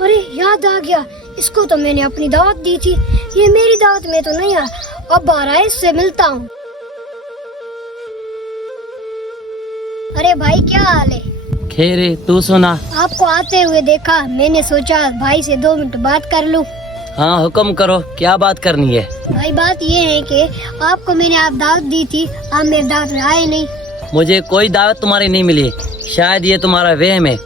ارے یاد آ گیا، اس کو تو میں نے اپنی دعوت دی تھی، یہ میری دعوت میں تو نہیں آیا، اب آ رہا ہے، اس سے ملتا ہوں۔ ارے بھائی کیا حال ہے؟ خیر ہے، تو سنا؟ آپ کو آتے ہوئے دیکھا، میں نے سوچا بھائی سے 2 منٹ بات کر لوں۔ ہاں حکم کرو، کیا بات کرنی ہے؟ بھائی بات یہ ہے کہ آپ کو میں نے دعوت دی تھی، آپ میری دعوت میں آئے نہیں۔ مجھے کوئی دعوت تمہاری نہیں ملی، شاید یہ تمہارا وہم ہے،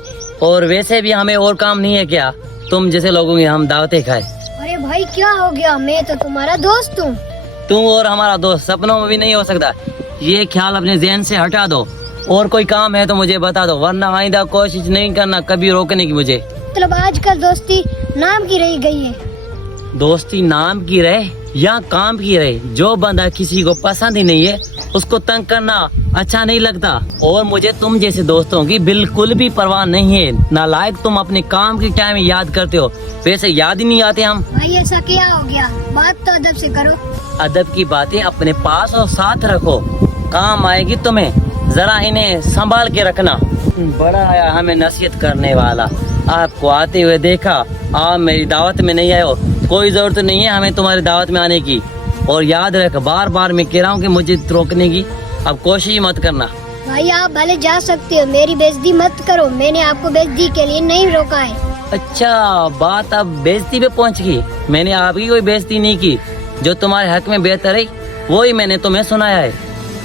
اور ویسے بھی ہمیں اور کام نہیں ہے کیا تم جیسے لوگوں کی ہم دعوتیں کھائے؟ ارے بھائی کیا ہو گیا، میں تو تمہارا دوست ہوں۔ تم اور ہمارا دوست سپنوں میں بھی نہیں ہو سکتا، یہ خیال اپنے ذہن سے ہٹا دو، اور کوئی کام ہے تو مجھے بتا دو، ورنہ آئندہ کوشش نہیں کرنا کبھی روکنے کی مجھے۔ مطلب آج کل دوستی نام کی رہی گئی ہے۔ دوستی نام کی رہے یا کام کی رہے، جو بندہ کسی کو پسند ہی نہیں ہے اس کو تنگ کرنا اچھا نہیں لگتا، اور مجھے تم جیسے دوستوں کی بالکل بھی پرواہ نہیں ہے۔ نالائق تم اپنے کام کی ٹائم یاد کرتے ہو، ویسے یاد ہی نہیں آتے ہم۔ بھائی ایسا کیا ہو گیا، بات تو ادب سے کرو۔ ادب کی باتیں اپنے پاس اور ساتھ رکھو، کام آئے گی تمہیں، ذرا انہیں سنبھال کے رکھنا۔ بڑا آیا ہمیں نصیحت کرنے والا، آپ کو آتے ہوئے دیکھا، آپ میری دعوت میں نہیں آئے ہو، کوئی ضرورت نہیں ہے ہمیں تمہاری دعوت میں آنے کی، اور یاد رکھ بار بار میں کہہ رہا ہوں کہ مجھے روکنے کی اب کوشش مت کرنا۔ بھائی آپ بھلے جا سکتے ہو، میری بےعزتی مت کرو، میں نے آپ کو بےعزتی کے لیے نہیں روکا ہے۔ اچھا، بات اب بےعزتی پہ پہنچ گئی۔ میں نے آپ کی کوئی بےعزتی نہیں کی، جو تمہارے حق میں بہتر ہے وہی میں نے تمہیں سنایا ہے۔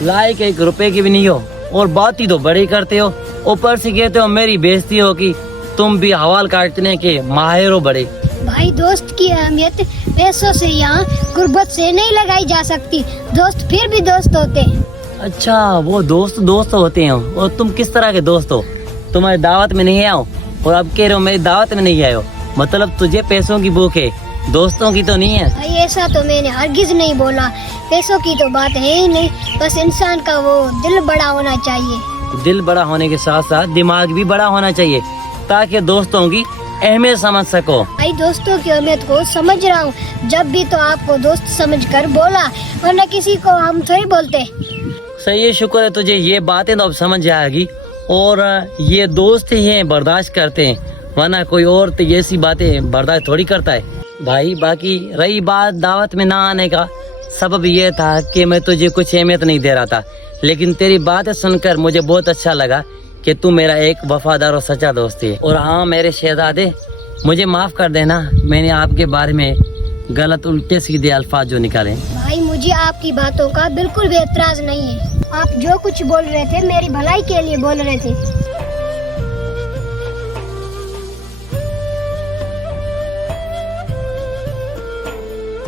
لائق 1 روپے کی بھی نہیں ہو، اور بات ہی تو بڑی کرتے ہو، اوپر سے کہتے ہو میری بےعزتی ہوگی، تم بھی حوال کاٹنے کے ماہر ہو بڑے۔ بھائی دوست کی اہمیت پیسوں سے یا غربت سے نہیں لگائی جا سکتی، دوست پھر بھی دوست ہوتے ہیں۔ اچھا، وہ دوست ہوتے ہیں، اور تم کس طرح کے دوست ہو؟ تمہاری دعوت میں نہیں آؤ اور اب کہہ رہے ہو میری دعوت میں نہیں آئے ہو، مطلب تجھے پیسوں کی بھوک ہے، دوستوں کی تو نہیں ہے۔ بھائی ایسا تو میں نے ہرگز نہیں بولا، پیسوں کی تو بات ہے ہی نہیں، بس انسان کا وہ دل بڑا ہونا چاہیے۔ دل بڑا ہونے کے ساتھ ساتھ دماغ بھی بڑا ہونا چاہیے، تاکہ دوستوں کی اہمیت سمجھ سکو۔ بھائی دوستوں کی اہمیت کو سمجھ رہا ہوں، جب بھی تو آپ کو دوست سمجھ کر بولا، ورنہ کسی کو ہم تھوڑی بولتے۔ صحیح، شکر ہے تجھے یہ باتیں تو اب سمجھ آئے گی، اور یہ دوست ہی ہیں برداشت کرتے ہیں، ورنہ کوئی اور تو ایسی باتیں برداشت تھوڑی کرتا ہے۔ بھائی باقی رہی بات دعوت میں نہ آنے کا، سبب یہ تھا کہ میں تجھے کچھ اہمیت نہیں دے رہا تھا، لیکن تیری باتیں سن کر مجھے بہت اچھا لگا کہ تو میرا ایک وفادار اور سچا دوست ہے۔ اور ہاں میرے شہزادے، مجھے معاف کر دینا، میں نے آپ کے بارے میں غلط الٹے سیدھے الفاظ جو نکالے۔ بھائی مجھے آپ کی باتوں کا بالکل بھی اعتراض نہیں ہے، آپ جو کچھ بول رہے تھے میری بھلائی کے لیے بول رہے تھے۔